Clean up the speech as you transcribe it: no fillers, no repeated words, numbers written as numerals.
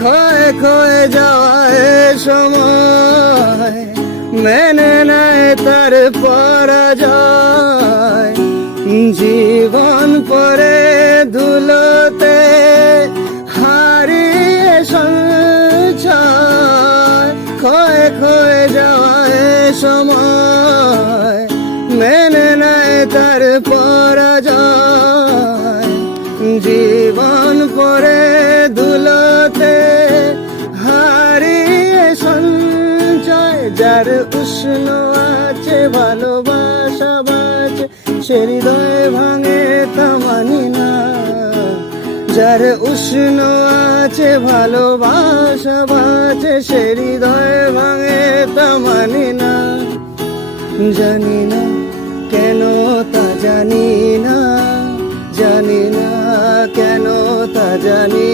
ক্ষয়ে ক্ষয়ে যাওয়ায় সময় মেনে নেয় তার পরাজয়। জীবন পরে ধুলোতে হারিয়ে সঞ্চয়। ক্ষয়ে ক্ষয়ে যাওয়ায় সময় মেনে নেয় তার পরাজয়। জীবন পরে ধুলোতে হারিয়ে সঞ্চয়। যার উষ্ণ আছে ভালোবাসা বাঁচে, সে হৃদয় ভাঙে তা মানি না। যার উষ্ণ আছে ভালোবাসা বাঁচে, সে হৃদয় ভাঙে তা মানি না। জানি না কেন তা জানি না, জানি না কেন তা জানি